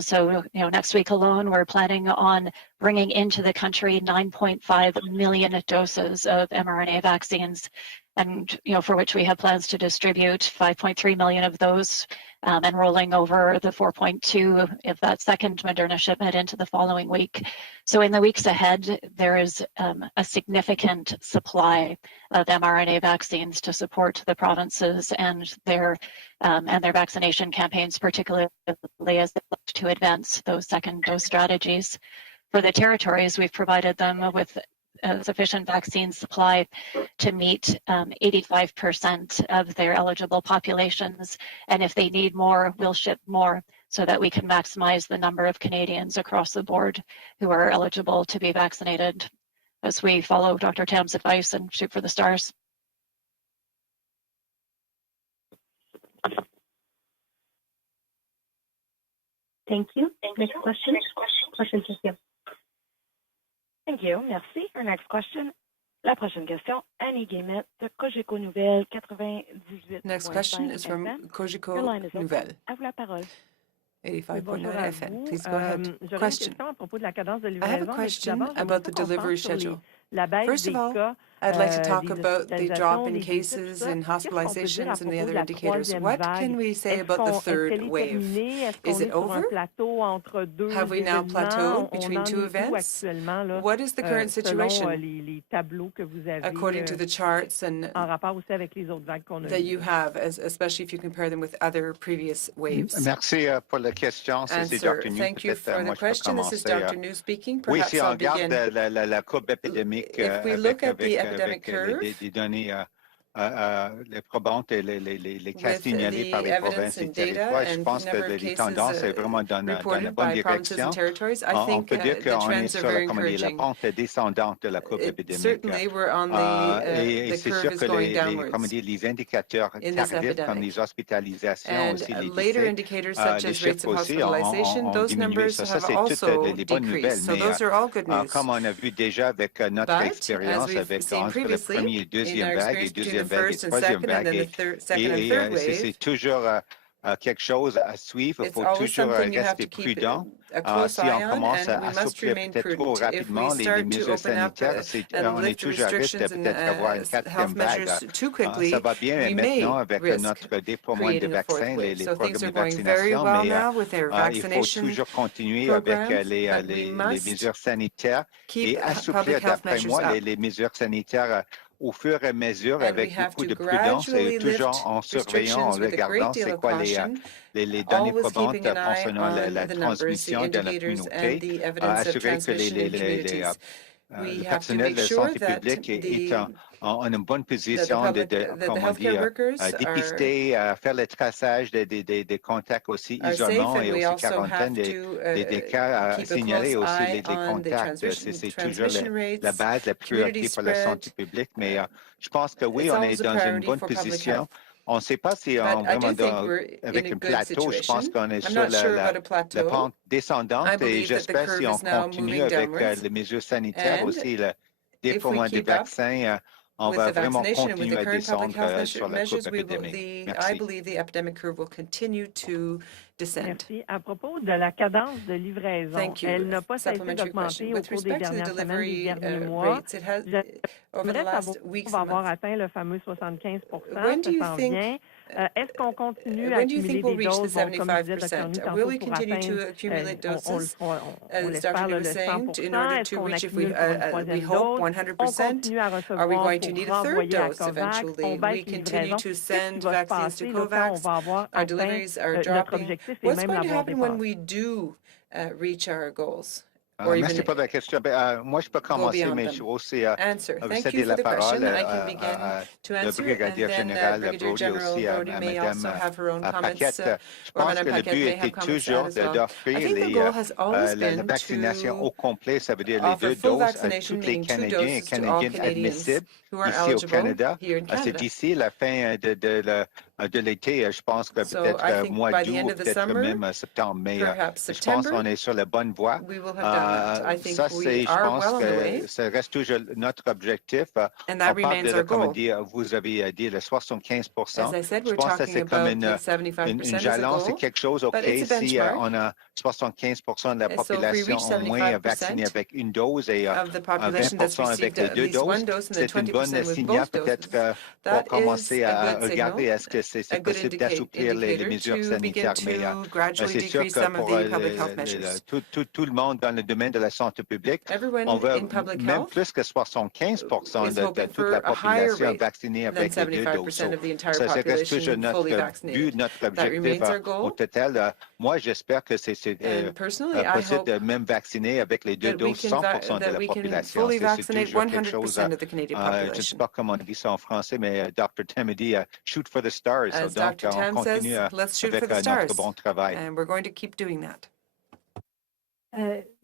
So, next week alone, we're planning on bringing into the country 9.5 million doses of mRNA vaccines, and for which we have plans to distribute 5.3 million of those, and rolling over the 4.2 of that second Moderna shipment into the following week. So in the weeks ahead, there is a significant supply of mRNA vaccines to support the provinces and their vaccination campaigns, particularly as they look to advance those second dose strategies. For the territories, we've provided them with sufficient vaccine supply to meet 85% of their eligible populations. And if they need more, we'll ship more so that we can maximize the number of Canadians across the board who are eligible to be vaccinated as we follow Dr. Tam's advice and shoot for the stars. Thank you. Next question. Question, Cynthia. Thank you. Merci. Our next question. La prochaine question, Annie Guillemette de Cogeco Nouvelles 98. Next question is from Cogeco Nouvelles. À vous la parole. 85.9 FM. Please go ahead. Question. I have a question about the delivery schedule. First of all, I'd like to talk about the drop in cases and hospitalizations and the other indicators. What can we say about the third wave? Is it over? Have we now plateaued between two events? What is the current situation according to the charts and that you have, especially if you compare them with other previous waves? Merci pour la question. C'est Dr. New. Thank you for the question. This is Dr. New speaking. Perhaps I'll begin. If we look at the epidemic curve, les données les probantes et les cas signalés par les provinces et territoires, je pense que les tendances sont vraiment dans la bonne direction. On peut dire qu'on est sur la pente descendante de la courbe épidémique. Et c'est sûr que les indicateurs tardifs comme les hospitalisations, aussi les décès, les chiffres aussi ont diminué. Ça, c'est toutes les bonnes nouvelles. Mais comme on a vu déjà avec notre expérience entre le premier et deuxième vague et deuxième vague et troisième vague, et c'est toujours quelque chose à suivre. Il faut toujours rester prudent. Si on commence à assouplir peut-être trop rapidement les mesures sanitaires, on est toujours à risque de peut-être avoir une quatrième vague. Ça va bien maintenant avec notre déploiement de vaccins, les programmes de vaccination, mais il faut toujours continuer avec les mesures sanitaires et assouplir, d'après moi, les mesures sanitaires au fur et à mesure avec beaucoup de prudence et toujours en surveillant, en regardant c'est quoi les données probantes concernant la transmission de la communauté, assurer que le personnel de santé publique est en une bonne position de dépister, faire le traçage des contacts aussi, isolement et aussi quarantaine des cas signalés aussi, les contacts. C'est toujours la base, la priorité pour la santé publique. Mais je pense que oui, on est dans une bonne position. On ne sait pas si on est vraiment avec un plateau. Je pense qu'on est sur la pente descendante et j'espère si on continue avec les mesures sanitaires aussi, le déploiement des vaccins, on va vraiment continuer à descendre sur la courbe épidémique. Merci. I believe the epidemic curve will continue to descend. Merci. À propos de la cadence de livraison, elle n'a pas cessé d'augmenter au cours des dernières semaines, des derniers mois. J'aimerais savoir si on va avoir atteint le fameux 75 ça s'en vient. Est-ce qu'on continue à accumuler des doses, comme disait Dr. New tantôt, pour atteindre, on l'espère, le 100 Est-ce qu'on accumule pour une troisième dose? On continue à recevoir pour renvoyer à COVAX. On baisse les livraisons. Qu'est-ce qui va se passer quand on va avoir atteint notre objectif et même l'avoir dépassé? Reach our goals? Merci pour la question. Moi, je peux commencer, mais je vais aussi céder la parole au brigadier général Brody, aussi à Mme Paquette. Je pense que le but était toujours d'offrir la vaccination au complet, ça veut dire les 2 doses à tous les Canadiens et Canadiennes admissibles ici au Canada. C'est d'ici la fin de l'été. Je pense que peut-être mois d'août, peut-être même septembre. Mais je pense qu'on est sur la bonne voie. Ça, c'est, je pense que ça reste toujours notre objectif. On parle de, comme vous avez dit, le 75%. Je pense que c'est comme une jalon, c'est quelque chose, OK, si on a 75% de la population au moins vaccinée avec une dose et 20% avec les deux doses, c'est une bonne signal peut-être pour commencer à regarder est-ce que c'est possible d'assouplir les mesures sanitaires. Mais c'est sûr que pour tout le monde dans le domaine de la santé publique, on veut même plus que 75% de toute la population vaccinée avec les deux doses. Ça reste toujours notre but, notre objectif au total. Moi, j'espère que c'est possible de même vacciner avec les deux doses 100% de la population. C'est toujours quelque chose, je ne sais pas comment on dit ça en français, mais Dr. Tam dit shoot for the stars. Donc, on continue avec notre bon travail. And we're going to keep doing that.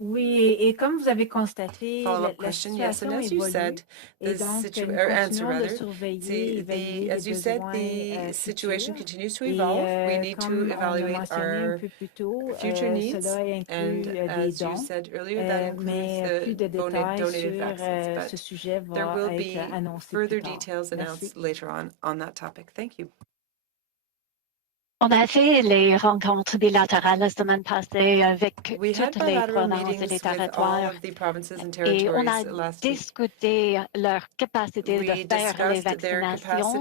Oui, et comme vous avez constaté, la Yes, situation and as you évolue, said, et donc nous continuons de surveiller, évaluer as les you said, besoins the situation futurs. continues to evolve. We need to Comme on a evaluate mentionné un our peu plus tôt, future needs, cela and inclut des as you dons, said earlier, that mais plus includes de the détails donated sur vaccines. ce sujet There va will être be annoncé further plus tard. details Merci. announced later on that topic. Thank you. On a fait les rencontres bilatérales la semaine passée avec toutes les provinces et les territoires et on a discuté leur capacité de faire les vaccinations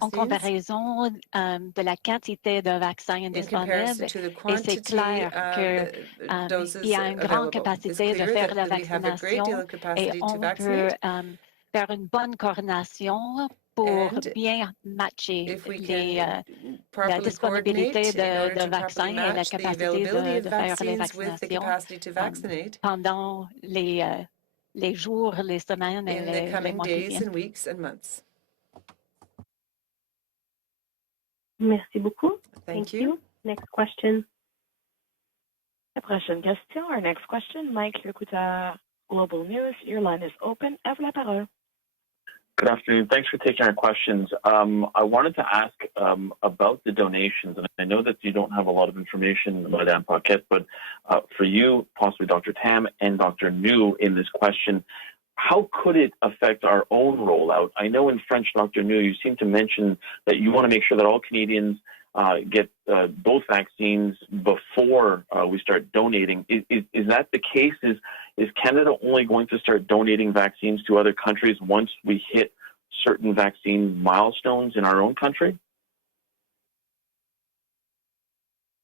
en comparaison de la quantité de vaccins disponibles et c'est clair qu'il y a une grande capacité de faire la vaccination et on peut faire une bonne coordination pour bien matcher la disponibilité de vaccins et la capacité de faire les vaccinations pendant les jours, les semaines et les mois qui viennent. Merci beaucoup. Thank you. Next question. La prochaine question, our next question, Mike Yakuta, Global News. Your line is open. À vous la parole. Good afternoon. Thanks for taking our questions. I wanted to ask about the donations, and I know that you don't have a lot of information, Madame Paquette, but for you, possibly Dr. Tam and Dr. New in this question, how could it affect our own rollout? I know in French, Dr. New, you seem to mention that you want to make sure that all Canadians get both vaccines before we start donating. Is that the case? Is Canada only going to start donating vaccines to other countries once we hit certain vaccine milestones in our own country?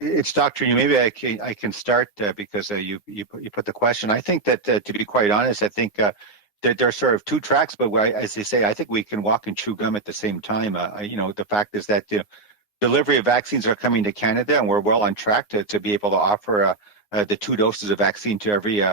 It's Dr. New. Maybe I can start because you put the question. I think that to be quite honest, I think that there are sort of two tracks, but as they say, I think we can walk and chew gum at the same time. The fact is that delivery of vaccines are coming to Canada, and we're well on track to be able to offer the 2 doses of vaccine to every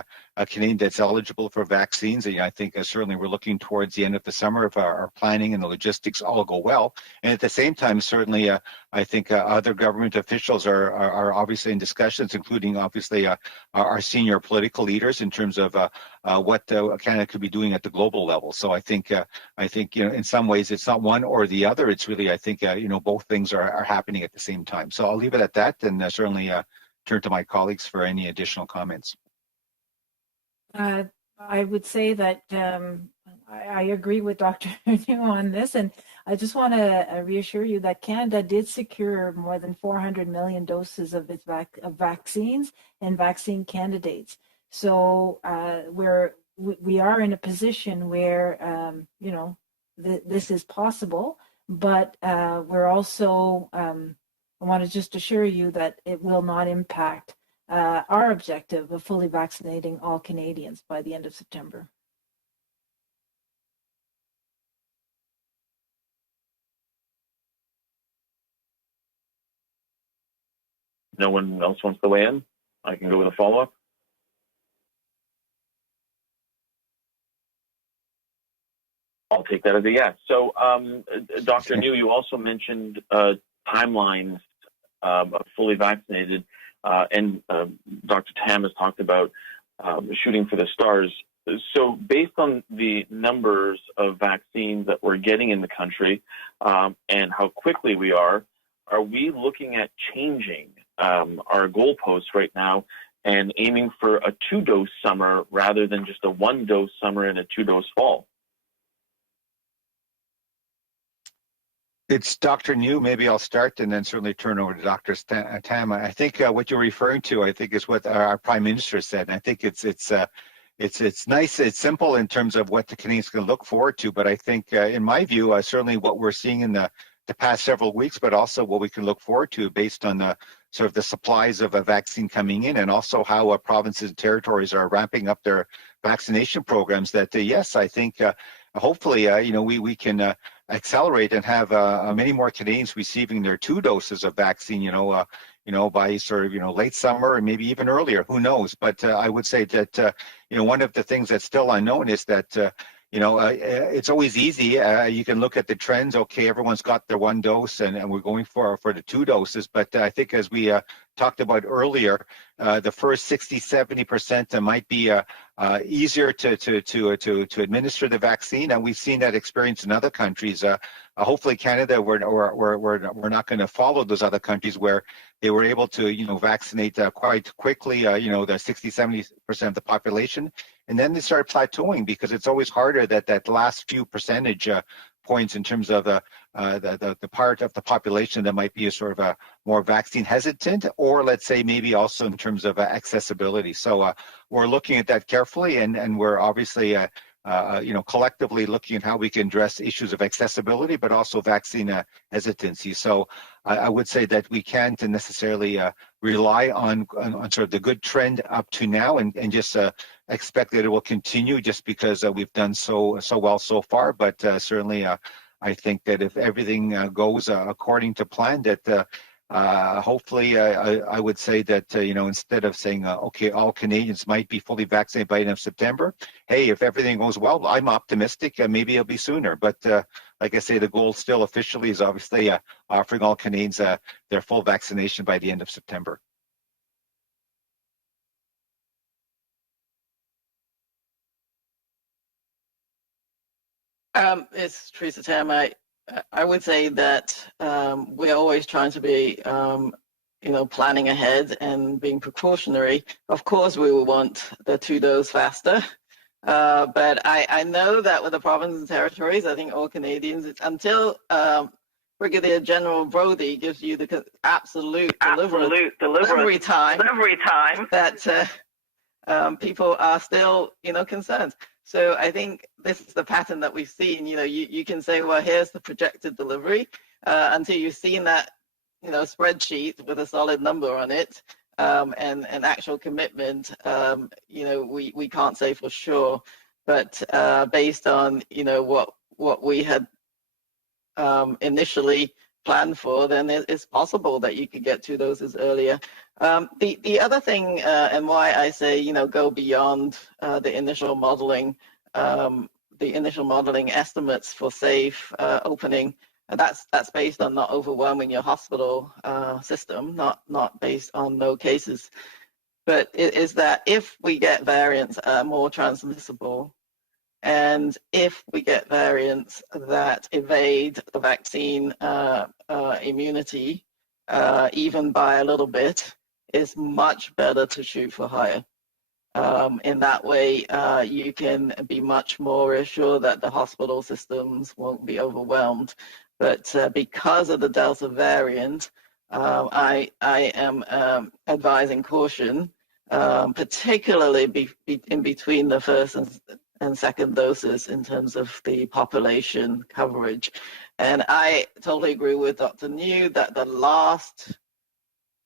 Canadian that's eligible for vaccines. And I think certainly we're looking towards the end of the summer if our planning and the logistics all go well. And at the same time, certainly I think other government officials are obviously in discussions, including obviously our senior political leaders in terms of what Canada could be doing at the global level. So I think in some ways it's not one or the other. It's really I think both things are happening at the same time. So I'll leave it at that, and certainly turn to my colleagues for any additional comments. I would say that I agree with Dr. New on this, and I just want to reassure you that Canada did secure more than 400 million doses of its vaccines and vaccine candidates. So we are in a position where this is possible, but we're also I want to just assure you that it will not impact our objective of fully vaccinating all Canadians by the end of September. No one else wants to weigh in? I can go with a follow-up. I'll take that as a yes. So, Dr. New, you also mentioned timelines of fully vaccinated, and Dr. Tam has talked about shooting for the stars. So based on the numbers of vaccines that we're getting in the country and how quickly we are we looking at changing our goalposts right now and aiming for a 2-dose summer rather than just a 1-dose summer and a 2-dose fall? It's Dr. New. Maybe I'll start and then certainly turn over to Dr. Tam. I think what you're referring to, I think, is what our Prime Minister said. And I think it's nice, it's simple in terms of what the Canadians can look forward to. But I think, in my view, certainly what we're seeing in the past several weeks, but also what we can look forward to based on the sort of the supplies of a vaccine coming in, and also how provinces and territories are ramping up their vaccination programs. That yes, I think hopefully we can accelerate and have many more Canadians receiving their 2 doses of vaccine. By sort of late summer and maybe even earlier. Who knows? But I would say that one of the things that's still unknown is that. It's always easy. You can look at the trends. Okay, everyone's got their 1 dose, and we're going for the 2 doses. But I think, as we talked about earlier, the first 60-70% might be easier to administer the vaccine, and we've seen that experience in other countries. Hopefully, Canada, we're not going to follow those other countries where they were able to vaccinate quite quickly. The 60-70% of the population. And then they start plateauing because it's always harder that last few percentage points in terms of the part of the population that might be a sort of a more vaccine hesitant, or let's say maybe also in terms of accessibility. So we're looking at that carefully, and we're obviously collectively looking at how we can address issues of accessibility, but also vaccine hesitancy. So I would say that we can't necessarily rely on sort of the good trend up to now and just expect that it will continue just because we've done so well so far. But certainly, I think that if everything goes according to plan, that hopefully, I would say that, instead of saying, okay, all Canadians might be fully vaccinated by the end of September, hey, if everything goes well, I'm optimistic, maybe it'll be sooner. But like I say, the goal still officially is obviously offering all Canadians their full vaccination by the end of September. It's Teresa Tam. I would say that we're always trying to be, planning ahead and being precautionary. Of course, we will want the 2 dose faster. But I know that with the provinces and territories, I think all Canadians, until Brigadier General Brody gives you the absolute delivery time that people are still, concerned. So I think this is the pattern that we've seen. You can say, well, here's the projected delivery until you've seen that, spreadsheet with a solid number on it and an actual commitment. We can't say for sure, but based on, what we had initially planned for, then it's possible that you could get 2 doses earlier. The other thing, and why I say, go beyond the initial modeling estimates for safe opening, that's based on not overwhelming your hospital system, not based on no cases. But it is that if we get variants more transmissible, and if we get variants that evade the vaccine immunity, even by a little bit, it's much better to shoot for higher. In that way, you can be much more assured that the hospital systems won't be overwhelmed. But because of the Delta variant, I am advising caution, particularly in between the first and second doses in terms of the population coverage. And I totally agree with Dr. New that the last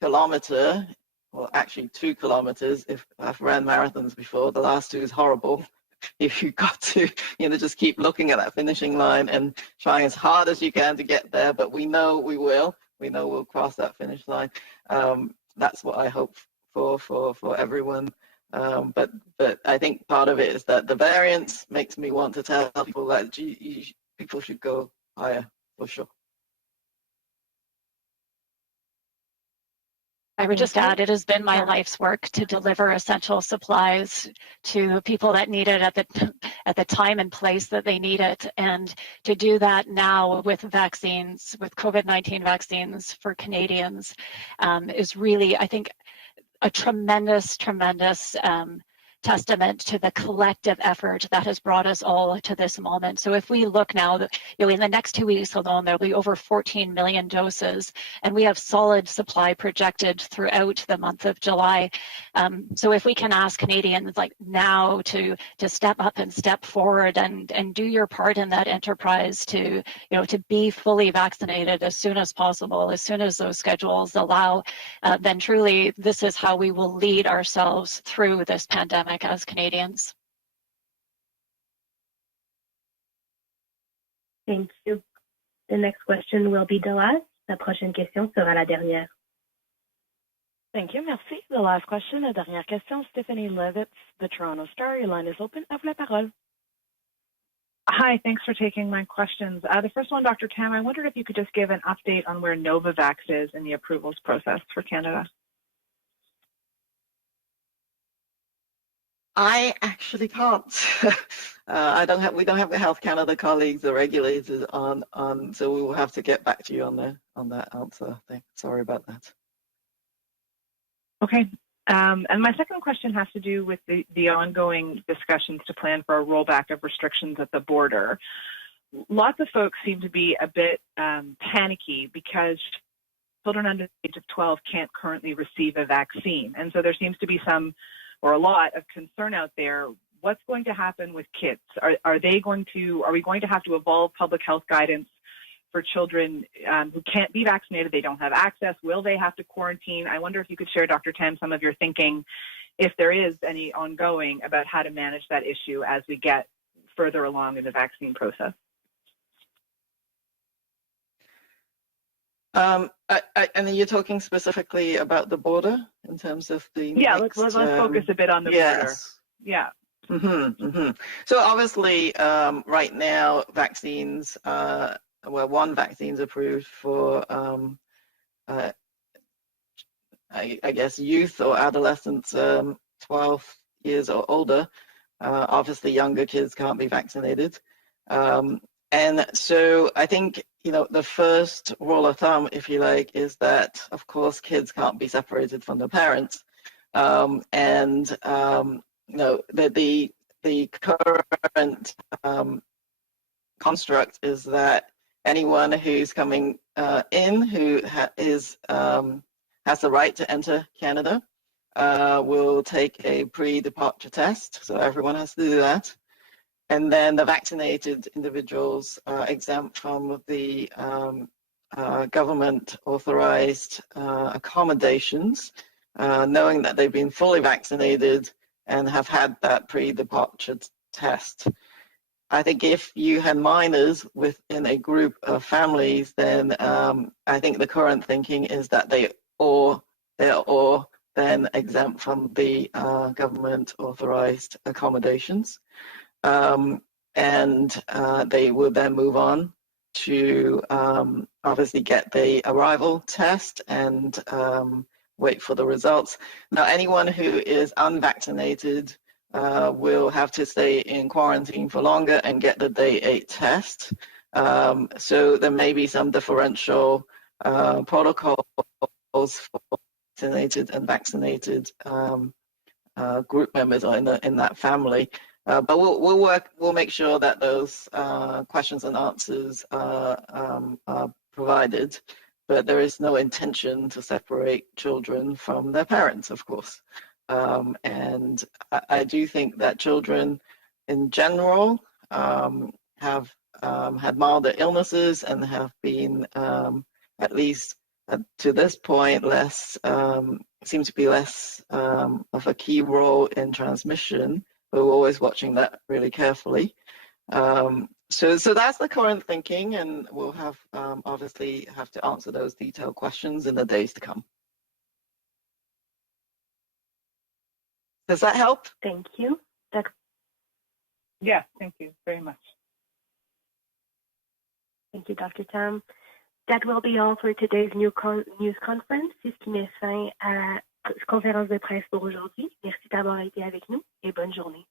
kilometer, well, actually 2 kilometers, if I've ran marathons before, the last 2 is horrible. If you've got to, just keep looking at that finishing line and trying as hard as you can to get there, but we know we will. We know we'll cross that finish line. That's what I hope for everyone. But I think part of it is that the variance makes me want to tell people that people should go higher for sure. I would just add, it has been my life's work to deliver essential supplies to people that need it at the time and place that they need it. And to do that now with vaccines, with COVID-19 vaccines for Canadians, is really, I think, a tremendous testament to the collective effort that has brought us all to this moment. So if we look now, in the next 2 weeks alone, there'll be over 14 million doses, and we have solid supply projected throughout the month of July. So if we can ask Canadians like now to step up and step forward and do your part in that enterprise to be fully vaccinated as soon as possible, as soon as those schedules allow, then truly this is how we will lead ourselves through this pandemic as Canadians. Thank you. The next question will be the last. La prochaine question sera la dernière. Thank you. Merci. The last question, la dernière question, Stephanie Levitz, the Toronto Star. Your line is open. À vous la parole. Hi, thanks for taking my questions. The first one, Dr. Tam, I wondered if you could just give an update on where Novavax is in the approvals process for Canada. I actually can't. We don't have the Health Canada colleagues, the regulators on, so we will have to get back to you on that answer. Sorry about that. Okay. And my second question has to do with the ongoing discussions to plan for a rollback of restrictions at the border. Lots of folks seem to be a bit panicky because children under the age of 12 can't currently receive a vaccine. And so there seems to be a lot of concern out there. What's going to happen with kids? Are we going to have to evolve public health guidance for children who can't be vaccinated? They don't have access. Will they have to quarantine? I wonder if you could share, Dr. Tam, some of your thinking, if there is any ongoing, about how to manage that issue as we get further along in the vaccine process. And you're talking specifically about the border in terms of the let's focus a bit on the border. Yeah. Mm-hmm, mm-hmm. So obviously, right now, vaccines, one vaccine's approved for, I guess, youth or adolescents 12 years or older. Obviously, younger kids can't be vaccinated. And so I think, the first rule of thumb, if you like, is that, of course, kids can't be separated from their parents. The current construct is that anyone who's coming in who has the right to enter Canada will take a pre-departure test. So everyone has to do that. And then the vaccinated individuals are exempt from the government-authorized accommodations, knowing that they've been fully vaccinated and have had that pre-departure test. I think if you had minors within a group of families, then I think the current thinking is that they're all then exempt from the government-authorized accommodations. And they will then move on to obviously get the arrival test and wait for the results. Now, anyone who is unvaccinated will have to stay in quarantine for longer and get the day 8 test. So there may be some differential protocols for vaccinated and vaccinated group members in that family. But we'll make sure that those questions and answers are provided. But there is no intention to separate children from their parents, of course. And I do think that children in general have had milder illnesses and have been, at least to this point, seem to be less of a key role in transmission. But we're always watching that really carefully. So that's the current thinking, and we'll have obviously have to answer those detailed questions in the days to come. Does that help? Thank you. Yeah, thank you very much. Thank you, Dr. Tam. That will be all for today's news conference. C'est ce qui met fin à la conférence de presse pour aujourd'hui. Merci d'avoir été avec nous et bonne journée.